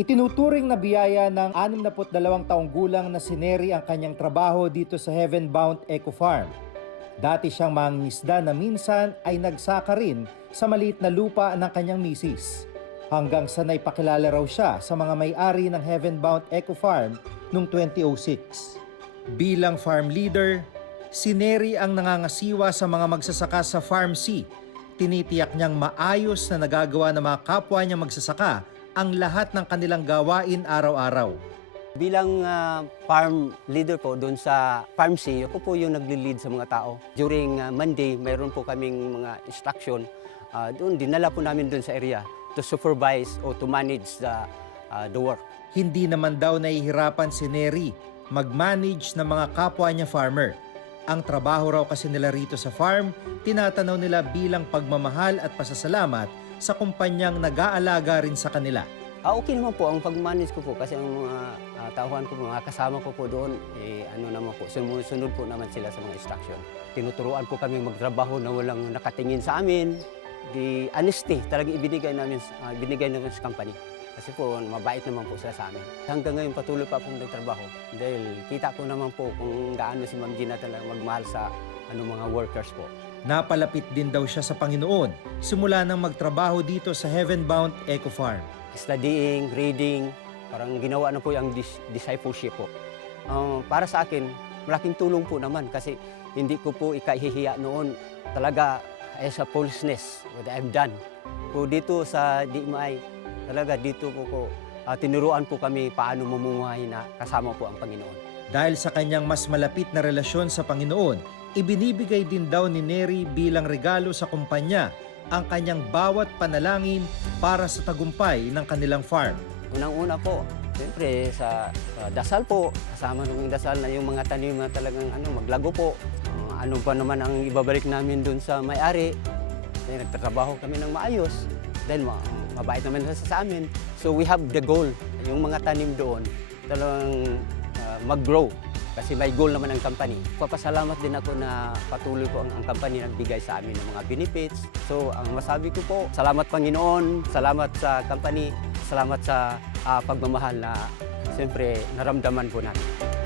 Itinuturing na biyaya ng 62 taong gulang na si Neri ang kanyang trabaho dito sa Heavenbound Eco Farm. Dati siyang mangingisda na minsan ay nagsaka rin sa maliit na lupa ng kanyang misis. Hanggang sa naipakilala raw siya sa mga may-ari ng Heavenbound Eco Farm noong 2006. Bilang farm leader, si Neri ang nangangasiwa sa mga magsasaka sa Farm C. Tinitiyak niyang maayos na nagagawa ng mga kapwa niya magsasaka ang lahat ng kanilang gawain araw-araw. Bilang ah, farm leader po doon sa Farm C, ako po yung nagli-lead sa mga tao. During ah, Monday, mayroon po kaming mga instruction. Ah, doon, dinala po namin doon sa area to supervise or to manage the, ah, the work. Hindi naman daw nahihirapan si Neri mag-manage ng mga kapwa niya farmer. Ang trabaho raw kasi nila rito sa farm, tinatanaw nila bilang pagmamahal at pasasalamat sa kumpanyang nag-aalaga rin sa kanila. Ah, okay naman po ang pag-manage ko po kasi ang mga ah, tauhan ko, mga kasama ko po doon, eh, ano naman po, sunod-sunod po naman sila sa mga instruction. Tinuturuan po kami magtrabaho na walang nakatingin sa amin. The honesty talaga ibinigay namin, ah, ibinigay namin sa company. Kasi po, mabait naman po sila sa amin. Hanggang ngayon patuloy pa akong nagtrabaho. Dahil kita ko naman po kung gaano si Ma'am Gina talaga magmahal sa ano, mga workers po. Napalapit din daw siya sa Panginoon simula nang magtrabaho dito sa Heavenbound Eco Farm. studying, reading, parang ginawa na po yung dis- discipleship po. Ah, para sa akin, malaking tulong po naman kasi hindi ko po ikahihiya noon talaga as a foolishness what I've done. Po dito sa DMI, talaga dito po ko ah, tinuruan po kami paano mamumuhay na kasama po ang Panginoon. Dahil sa kanyang mas malapit na relasyon sa Panginoon, ibinibigay din daw ni Neri bilang regalo sa kumpanya ang kanyang bawat panalangin para sa tagumpay ng kanilang farm. Unang-una po, siyempre sa, sa dasal po, kasama ng dasal na yung mga tanim na talagang ano, maglago po. Uh, ano pa naman ang ibabalik namin dun sa may-ari. Kasi nagtatrabaho kami ng maayos. Then ma mabait naman sa, sa amin. So we have the goal, yung mga tanim doon, talagang mag-grow. Kasi may goal naman ang company. Papasalamat din ako na patuloy po ang, ang company nagbigay sa amin ng mga benefits. So ang masabi ko po, salamat Panginoon, salamat sa company, salamat sa ah, pagmamahal na siyempre naramdaman po namin.